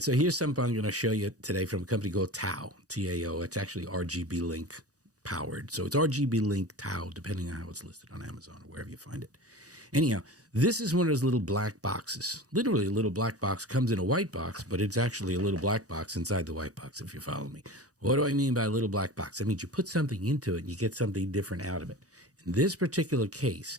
So here's something I'm going to show you today from a company called TAO, T-A-O. It's actually RGBLink powered. So it's RGBLink TAO, depending on how it's listed on Amazon or wherever you find it. Anyhow, this is one of those little black boxes. Literally a little black box, comes in a white box, but it's actually a little black box inside the white box, if you follow me. What do I mean by a little black box? That means you put something into it and you get something different out of it. In this particular case,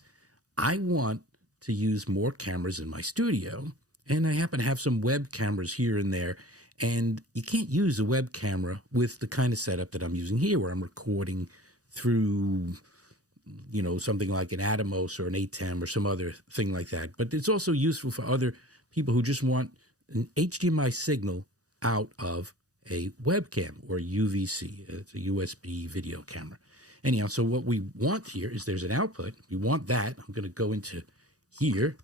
I want to use more cameras in my studio, and I happen to have some web cameras here and there, and you can't use a web camera with the kind of setup that I'm using here, where I'm recording through, you know, something like an Atomos or an ATEM or some other thing like that. But it's also useful for other people who just want an HDMI signal out of a webcam or UVC. It's a USB video camera. Anyhow, so what we want here is there's an output. We want that. I'm going to go into here.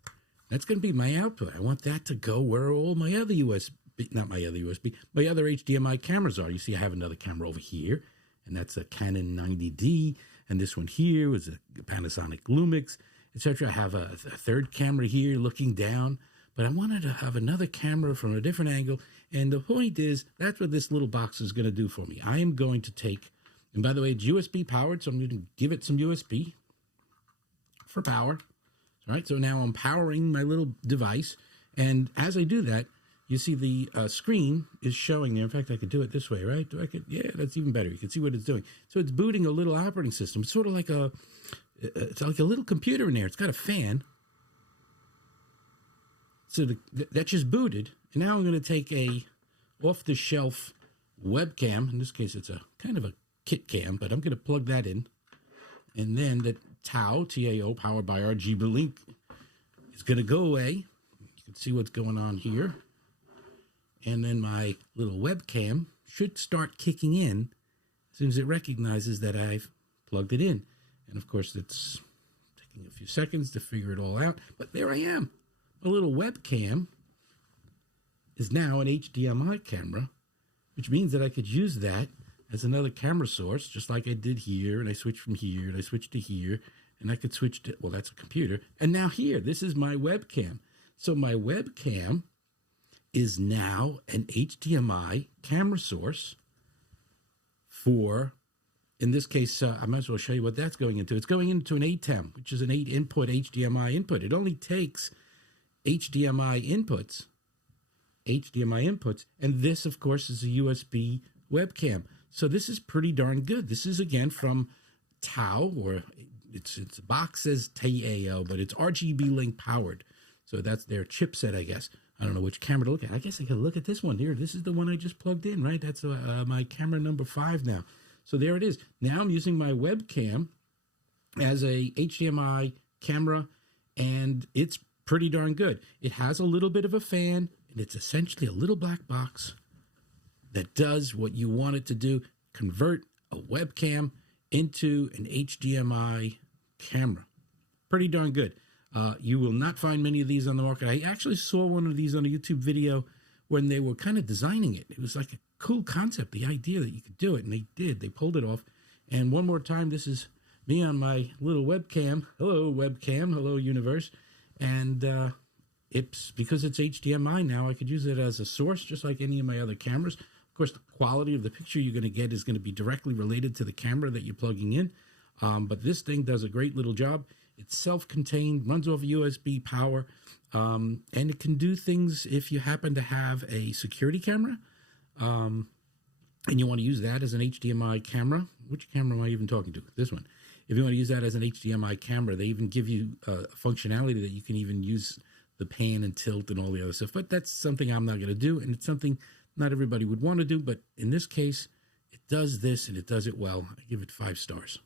That's going to be my output. I want that to go where all my other my other HDMI cameras are. You see, I have another camera over here, and that's a Canon 90D. And this one here is a Panasonic Lumix, etc. I have a third camera here looking down, but I wanted to have another camera from a different angle. And the point is, that's what this little box is going to do for me. I am going to take, and by the way, it's USB powered, so I'm going to give it some USB for power. All right, so now I'm powering my little device. And as I do that, you see the screen is showing there. In fact, I could do it this way, right? Yeah, that's even better. You can see what it's doing. So it's booting a little operating system. It's sort of like it's like a little computer in there. It's got a fan. So that just booted. And now I'm going to take a off-the-shelf webcam. In this case, it's a kind of a kit cam, but I'm going to plug that in. And then the TAO, T-A-O, powered by RGBLink, is going to go away. You can see what's going on here. And then my little webcam should start kicking in as soon as it recognizes that I've plugged it in. And of course, it's taking a few seconds to figure it all out. But there I am. My little webcam is now an HDMI camera, which means that I could use that as another camera source, just like I did here. And I switched from here, and I switched to here. And I could switch to, well, that's a computer. And now here, this is my webcam. So my webcam is now an HDMI camera source for, in this case, I might as well show you what that's going into. It's going into an ATEM, which is an 8-input HDMI input. It only takes HDMI inputs, and this, of course, is a USB webcam. So this is pretty darn good. This is, again, from TAO, or it's a box says TAO, but it's RGBLink powered. So that's their chipset, I guess. I don't know which camera to look at. I guess I could look at this one here. This is the one I just plugged in, right? That's my camera number 5 now. So there it is. Now I'm using my webcam as a HDMI camera, and it's pretty darn good. It has a little bit of a fan, and it's essentially a little black box that does what you want it to do, convert a webcam into an HDMI camera. Pretty darn good. You will not find many of these on the market. I actually saw one of these on a YouTube video when they were kind of designing it. It was like a cool concept, the idea that you could do it, and they did. They pulled it off. And one more time, this is me on my little webcam. Hello, webcam. Hello, universe. And it's because it's HDMI now, I could use it as a source, just like any of my other cameras. Of course, the quality of the picture you're going to get is going to be directly related to the camera that you're plugging in. But this thing does a great little job. It's self-contained, runs off USB power, and it can do things if you happen to have a security camera, and you want to use that as an HDMI camera. Which camera am I even talking to? This one. If you want to use that as an HDMI camera, they even give you functionality that you can even use the pan and tilt and all the other stuff. But that's something I'm not going to do, and it's something not everybody would want to do. But in this case, it does this, and it does it well. I give it 5 stars.